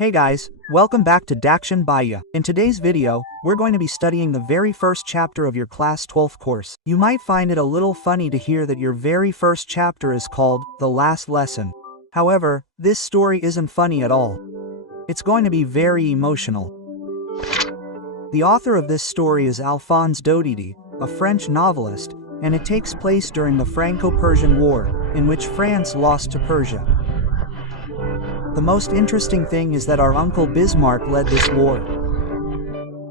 Hey guys, welcome back to Dakshan Baya. In today's video, we're going to be studying the very first chapter of your class 12th course. You might find it a little funny to hear that your very first chapter is called The Last Lesson. However, this story isn't funny at all. It's going to be very emotional. The author of this story is Alphonse Daudet, a French novelist, and it takes place during the Franco-Persian War, in which France lost to Persia. The most interesting thing is that our Uncle Bismarck led this war.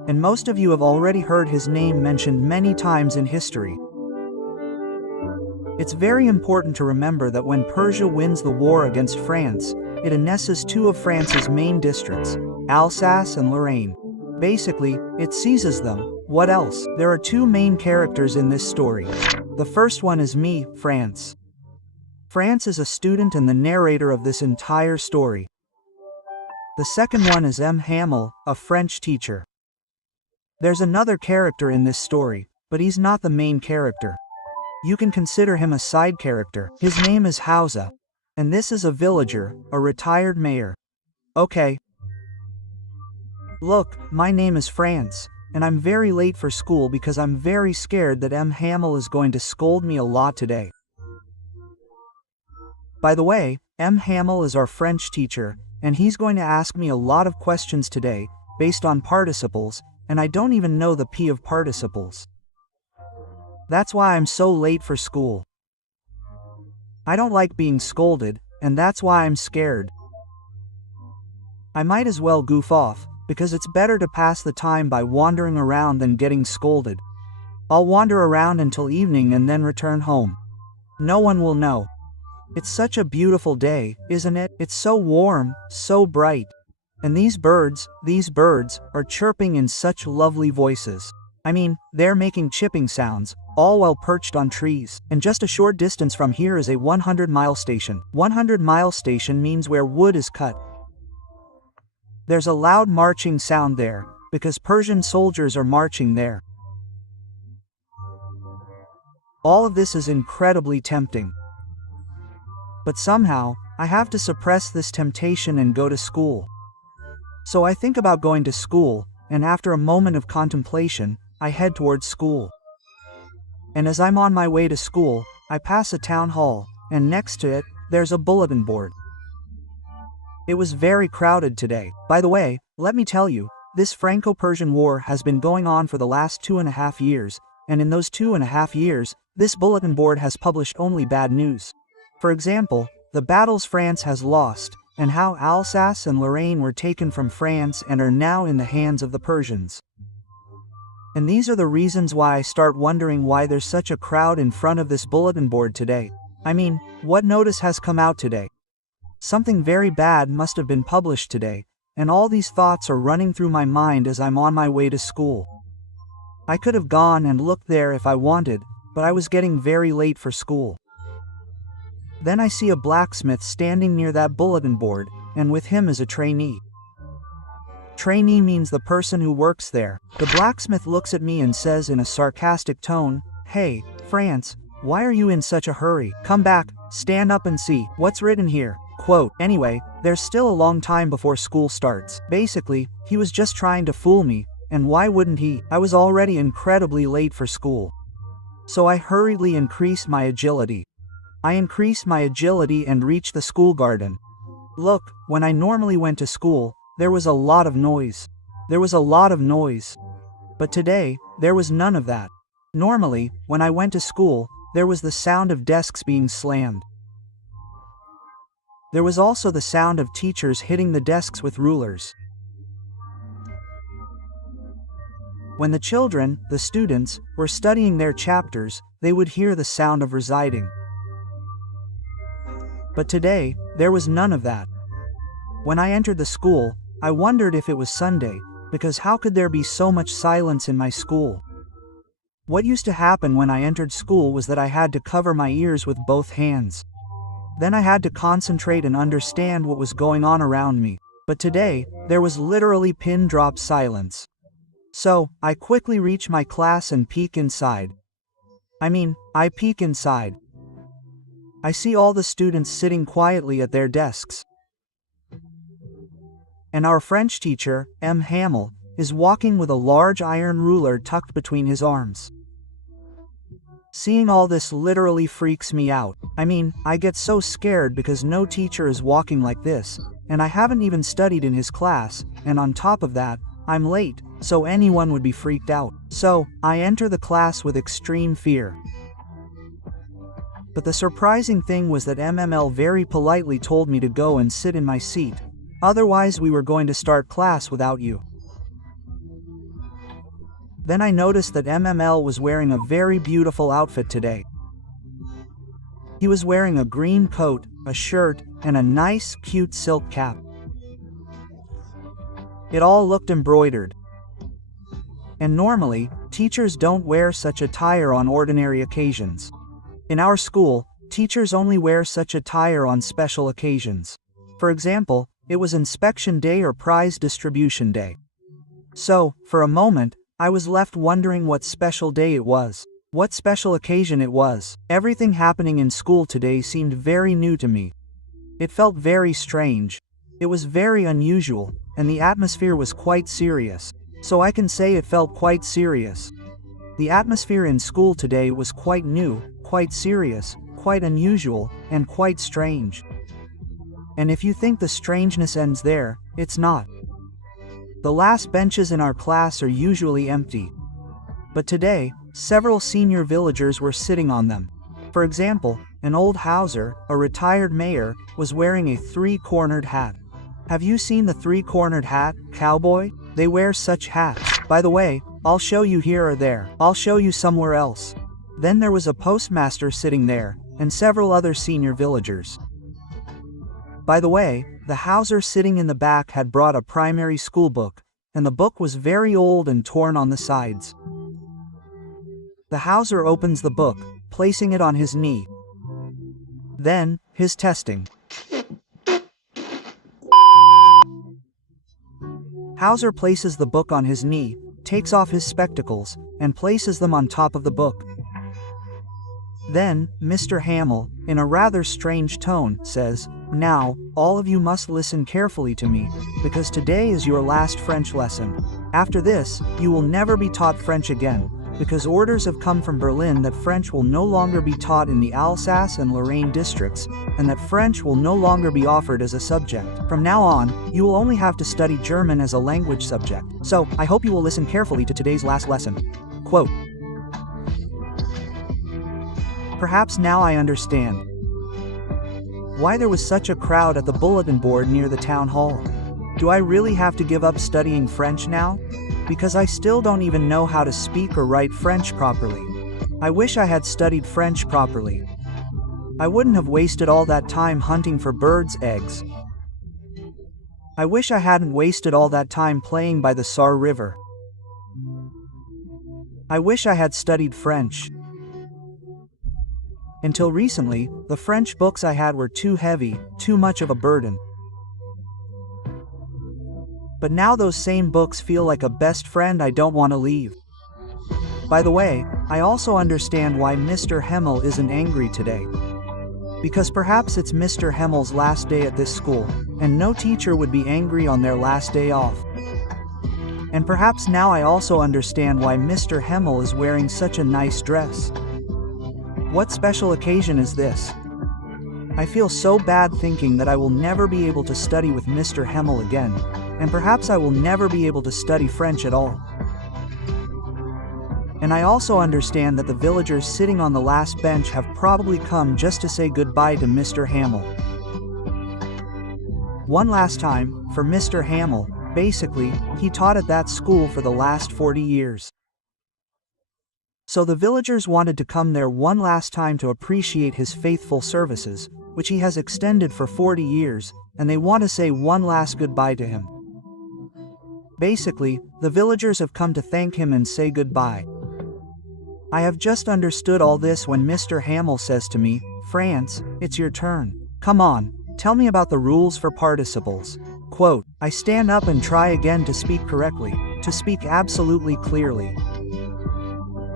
And most of you have already heard his name mentioned many times in history. It's very important to remember that when Persia wins the war against France, it annesses two of France's main districts, Alsace and Lorraine. Basically, it seizes them. What else? There are two main characters in this story. The first one is me, France. France is a student and the narrator of this entire story. The second one is M. Hamel, a French teacher. There's another character in this story, but he's not the main character. You can consider him a side character. His name is Hausa, and this is a villager, a retired mayor. Okay. Look, my name is France, and I'm very late for school because I'm very scared that M. Hamel is going to scold me a lot today. By the way, M. Hamel is our French teacher, and he's going to ask me a lot of questions today, based on participles, and I don't even know the P of participles. That's why I'm so late for school. I don't like being scolded, and that's why I'm scared. I might as well goof off, because it's better to pass the time by wandering around than getting scolded. I'll wander around until evening and then return home. No one will know. It's such a beautiful day, isn't it? It's so warm, so bright. And these birds are chirping in such lovely voices. I mean, they're making chipping sounds, all while perched on trees. And just a short distance from here is a 100-mile station. 100-mile station means where wood is cut. There's a loud marching sound there, because Persian soldiers are marching there. All of this is incredibly tempting. But somehow, I have to suppress this temptation and go to school. So I think about going to school, and after a moment of contemplation, I head towards school. And as I'm on my way to school, I pass a town hall, and next to it, there's a bulletin board. It was very crowded today. By the way, let me tell you, this Franco-Persian War has been going on for the last 2.5 years, and in those 2.5 years, this bulletin board has published only bad news. For example, the battles France has lost, and how Alsace and Lorraine were taken from France and are now in the hands of the Persians. And these are the reasons why I start wondering why there's such a crowd in front of this bulletin board today. I mean, what notice has come out today? Something very bad must have been published today, and all these thoughts are running through my mind as I'm on my way to school. I could have gone and looked there if I wanted, but I was getting very late for school. Then I see a blacksmith standing near that bulletin board, and with him is a trainee. Trainee means the person who works there. The blacksmith looks at me and says in a sarcastic tone, "Hey, France, why are you in such a hurry? Come back, stand up and see what's written here." Quote, anyway, there's still a long time before school starts. Basically, he was just trying to fool me, and why wouldn't he? I was already incredibly late for school. So I hurriedly increased my agility. I increased my agility and reached the school garden. Look, when I normally went to school, there was a lot of noise. There was a lot of noise. But today, there was none of that. Normally, when I went to school, there was the sound of desks being slammed. There was also the sound of teachers hitting the desks with rulers. When the children, the students, were studying their chapters, they would hear the sound of reciting. But today, there was none of that. When I entered the school, I wondered if it was Sunday, because how could there be so much silence in my school? What used to happen when I entered school was that I had to cover my ears with both hands. Then I had to concentrate and understand what was going on around me. But today, there was literally pin-drop silence. So, I quickly reach my class and peek inside. I peek inside. I see all the students sitting quietly at their desks. And our French teacher, M. Hamel, is walking with a large iron ruler tucked between his arms. Seeing all this literally freaks me out. I mean, I get so scared because no teacher is walking like this, and I haven't even studied in his class, and on top of that, I'm late, so anyone would be freaked out. So, I enter the class with extreme fear. But the surprising thing was that MML very politely told me to go and sit in my seat. Otherwise we were going to start class without you. Then I noticed that MML was wearing a very beautiful outfit today. He was wearing a green coat, a shirt, and a nice, cute silk cap. It all looked embroidered. And normally, teachers don't wear such attire on ordinary occasions. In our school, teachers only wear such attire on special occasions. For example, it was inspection day or prize distribution day. So, for a moment, I was left wondering what special day it was. What special occasion it was. Everything happening in school today seemed very new to me. It felt very strange. It was very unusual, and the atmosphere was quite serious. So I can say it felt quite serious. The atmosphere in school today was quite new, quite serious, quite unusual, and quite strange. And if you think the strangeness ends there, it's not. The last benches in our class are usually empty. But today, several senior villagers were sitting on them. For example, an old Hauser, a retired mayor, was wearing a three-cornered hat. Have you seen the three-cornered hat, cowboy? They wear such hats. By the way, I'll show you here or there. I'll show you somewhere else. Then there was a postmaster sitting there, and several other senior villagers. By the way, the Hauser sitting in the back had brought a primary school book, and the book was very old and torn on the sides. The Hauser opens the book, placing it on his knee. Then, his testing. Hauser places the book on his knee, takes off his spectacles, and places them on top of the book. Then, Mr. Hamel, in a rather strange tone, says, "Now, all of you must listen carefully to me, because today is your last French lesson. After this, you will never be taught French again, because orders have come from Berlin that French will no longer be taught in the Alsace and Lorraine districts, and that French will no longer be offered as a subject. From now on, you will only have to study German as a language subject. So, I hope you will listen carefully to today's last lesson." Quote. Perhaps now I understand why there was such a crowd at the bulletin board near the town hall. Do I really have to give up studying French now? Because I still don't even know how to speak or write French properly. I wish I had studied French properly. I wouldn't have wasted all that time hunting for birds' eggs. I wish I hadn't wasted all that time playing by the Saar River. I wish I had studied French. Until recently, the French books I had were too heavy, too much of a burden. But now those same books feel like a best friend I don't want to leave. By the way, I also understand why Mr. Hamel isn't angry today. Because perhaps it's Mr. Hamel's last day at this school, and no teacher would be angry on their last day off. And perhaps now I also understand why Mr. Hamel is wearing such a nice dress. What special occasion is this? I feel so bad thinking that I will never be able to study with Mr. Hamel again, and perhaps I will never be able to study French at all. And I also understand that the villagers sitting on the last bench have probably come just to say goodbye to Mr. Hamel. One last time, for Mr. Hamel, basically, he taught at that school for the last 40 years. So the villagers wanted to come there one last time to appreciate his faithful services, which he has extended for 40 years, and they want to say one last goodbye to him. Basically, the villagers have come to thank him and say goodbye. I have just understood all this when Mr. Hamel says to me, "France, it's your turn. Come on, tell me about the rules for participles." Quote, I stand up and try again to speak correctly, to speak absolutely clearly.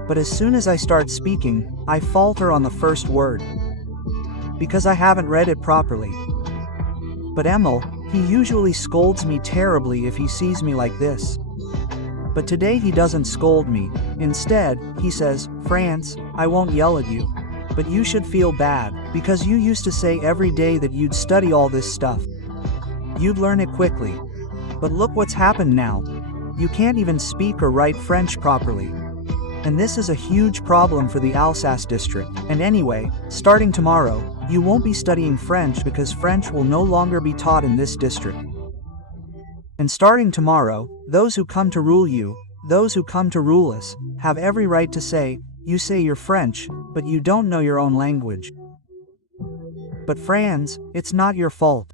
But as soon as I start speaking, I falter on the first word. Because I haven't read it properly. But Emil, He usually scolds me terribly if he sees me like this. But today he doesn't scold me. Instead, he says, "France, I won't yell at you. But you should feel bad, because you used to say every day that you'd study all this stuff. You'd learn it quickly. But look what's happened now. You can't even speak or write French properly." And this is a huge problem for the Alsace district. And anyway, starting tomorrow, you won't be studying French because French will no longer be taught in this district. And starting tomorrow, those who come to rule you, those who come to rule us, have every right to say, "You say you're French, but you don't know your own language." But Franz, it's not your fault.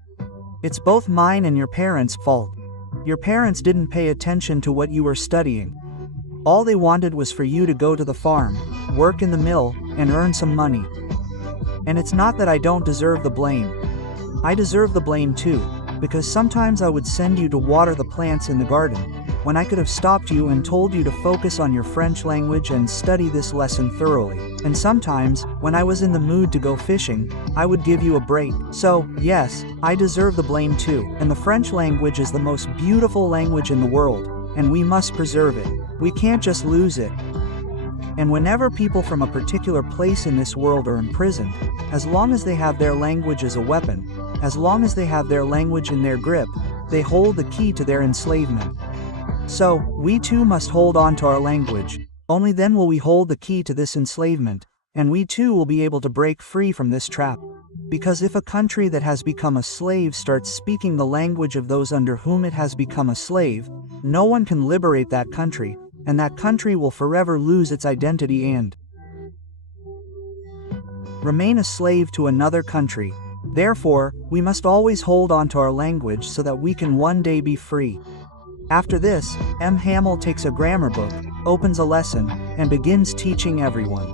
It's both mine and your parents' fault. Your parents didn't pay attention to what you were studying. All they wanted was for you to go to the farm, work in the mill, and earn some money. And it's not that I don't deserve the blame. I deserve the blame too, because sometimes I would send you to water the plants in the garden, when I could have stopped you and told you to focus on your French language and study this lesson thoroughly. And sometimes, when I was in the mood to go fishing, I would give you a break. So, yes, I deserve the blame too. And the French language is the most beautiful language in the world, and we must preserve it. We can't just lose it. And whenever people from a particular place in this world are imprisoned, as long as they have their language as a weapon, as long as they have their language in their grip, they hold the key to their enslavement. So, we too must hold on to our language. Only then will we hold the key to this enslavement, and we too will be able to break free from this trap. Because if a country that has become a slave starts speaking the language of those under whom it has become a slave, no one can liberate that country, and that country will forever lose its identity and remain a slave to another country. Therefore, we must always hold on to our language so that we can one day be free. After this, M. Hamel takes a grammar book, opens a lesson, and begins teaching everyone.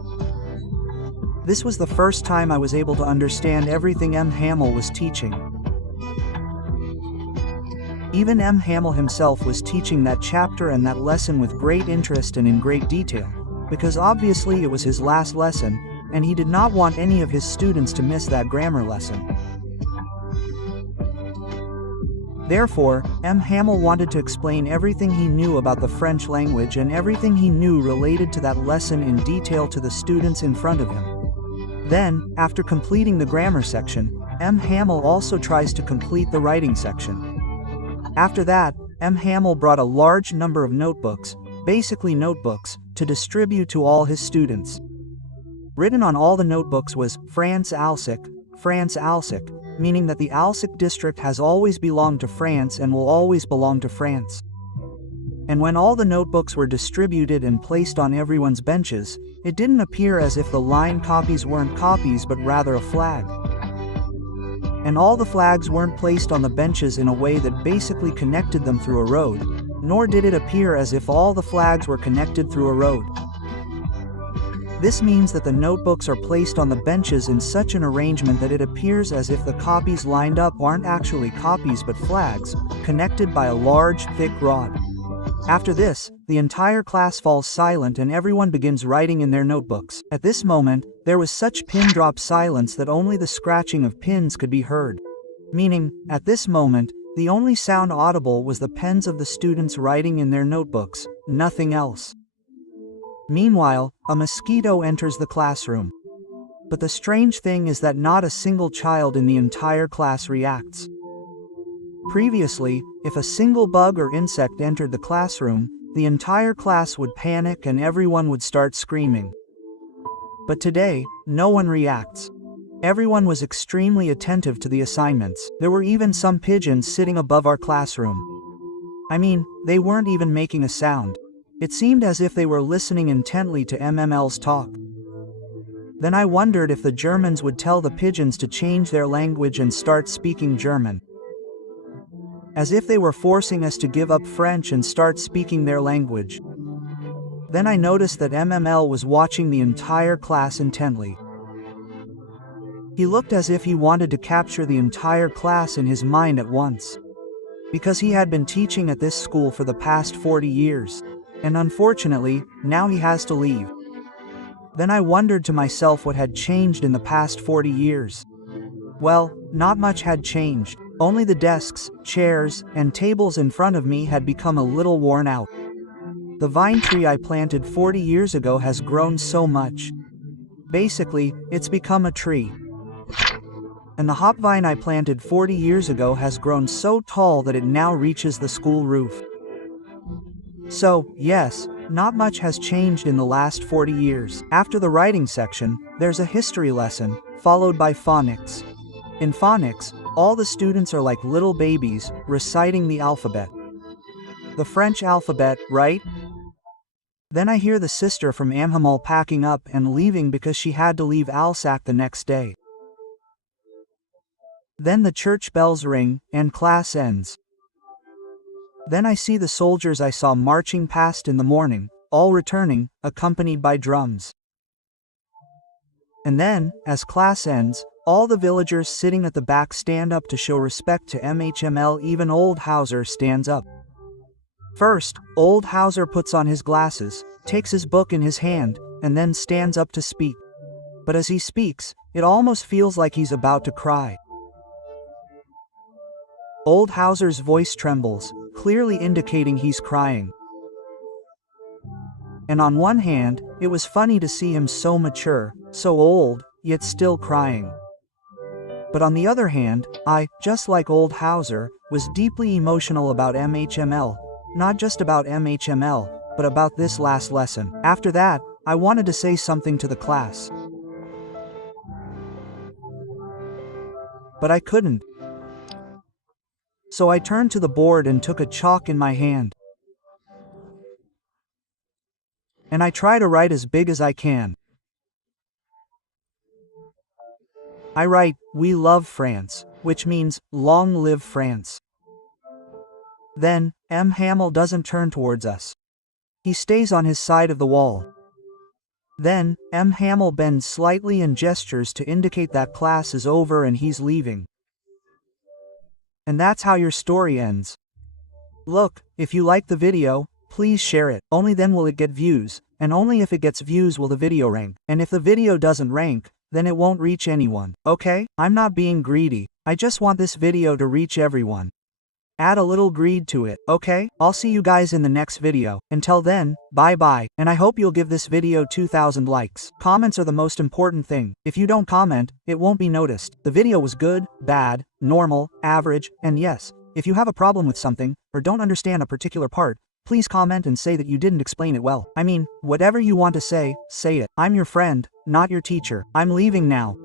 This was the first time I was able to understand everything M. Hamel was teaching. Even M. Hamel himself was teaching that chapter and that lesson with great interest and in great detail, because obviously it was his last lesson, and he did not want any of his students to miss that grammar lesson. Therefore, M. Hamel wanted to explain everything he knew about the French language and everything he knew related to that lesson in detail to the students in front of him. Then, after completing the grammar section, M. Hamel also tries to complete the writing section. After that, M. Hamel brought a large number of notebooks, basically notebooks, to distribute to all his students. Written on all the notebooks was France Alsace, France Alsace, meaning that the Alsace district has always belonged to France and will always belong to France. And when all the notebooks were distributed and placed on everyone's benches, it didn't appear as if the line copies weren't copies but rather a flag. And all the flags weren't placed on the benches in a way that basically connected them through a road, nor did it appear as if all the flags were connected through a road. This means that the notebooks are placed on the benches in such an arrangement that it appears as if the copies lined up aren't actually copies but flags, connected by a large, thick rod. After this, the entire class falls silent and everyone begins writing in their notebooks. At this moment, there was such pin-drop silence that only the scratching of pins could be heard. Meaning, at this moment, the only sound audible was the pens of the students writing in their notebooks, nothing else. Meanwhile, a mosquito enters the classroom. But the strange thing is that not a single child in the entire class reacts. Previously, if a single bug or insect entered the classroom, the entire class would panic and everyone would start screaming. But today, no one reacts. Everyone was extremely attentive to the assignments. There were even some pigeons sitting above our classroom. I mean, they weren't even making a sound. It seemed as if they were listening intently to MML's talk. Then I wondered if the Germans would tell the pigeons to change their language and start speaking German. As if they were forcing us to give up French and start speaking their language. Then I noticed that MML was watching the entire class intently. He looked as if he wanted to capture the entire class in his mind at once. Because he had been teaching at this school for the past 40 years. And unfortunately, now he has to leave. Then I wondered to myself what had changed in the past 40 years. Well, not much had changed. Only the desks, chairs, and tables in front of me had become a little worn out. The vine tree I planted 40 years ago has grown so much. Basically, it's become a tree. And the hop vine I planted 40 years ago has grown so tall that it now reaches the school roof. So, yes, not much has changed in the last 40 years. After the writing section, there's a history lesson, followed by phonics. In phonics, all the students are like little babies, reciting the alphabet. The French alphabet, right? Then I hear the sister from Amhamol packing up and leaving because she had to leave Alsac the next day. Then the church bells ring, and class ends. Then I see the soldiers I saw marching past in the morning, all returning, accompanied by drums. And then, as class ends, all the villagers sitting at the back stand up to show respect to MHML. Even old Hauser stands up. First, old Hauser puts on his glasses, takes his book in his hand, and then stands up to speak. But as he speaks, it almost feels like he's about to cry. Old Hauser's voice trembles, clearly indicating he's crying. And on one hand, it was funny to see him so mature, so old, yet still crying. But on the other hand, I, just like old Hauser, was deeply emotional about MHML. Not just about MHML, but about this last lesson. After that, I wanted to say something to the class. But I couldn't. So I turned to the board and took a chalk in my hand. And I try to write as big as I can. I write, "We love France," which means, "Long live France." Then, M. Hamel doesn't turn towards us. He stays on his side of the wall. Then, M. Hamel bends slightly and gestures to indicate that class is over and he's leaving. And that's how your story ends. Look, if you like the video, please share it. Only then will it get views, and only if it gets views will the video rank. And if the video doesn't rank, then it won't reach anyone, okay? I'm not being greedy. I just want this video to reach everyone. Add a little greed to it, okay? I'll see you guys in the next video. Until then, bye-bye, and I hope you'll give this video 2,000 likes. Comments are the most important thing. If you don't comment, it won't be noticed. The video was good, bad, normal, average, and yes, if you have a problem with something, or don't understand a particular part, please comment and say that you didn't explain it well. I mean, whatever you want to say it. I'm your friend, not your teacher. I'm leaving now.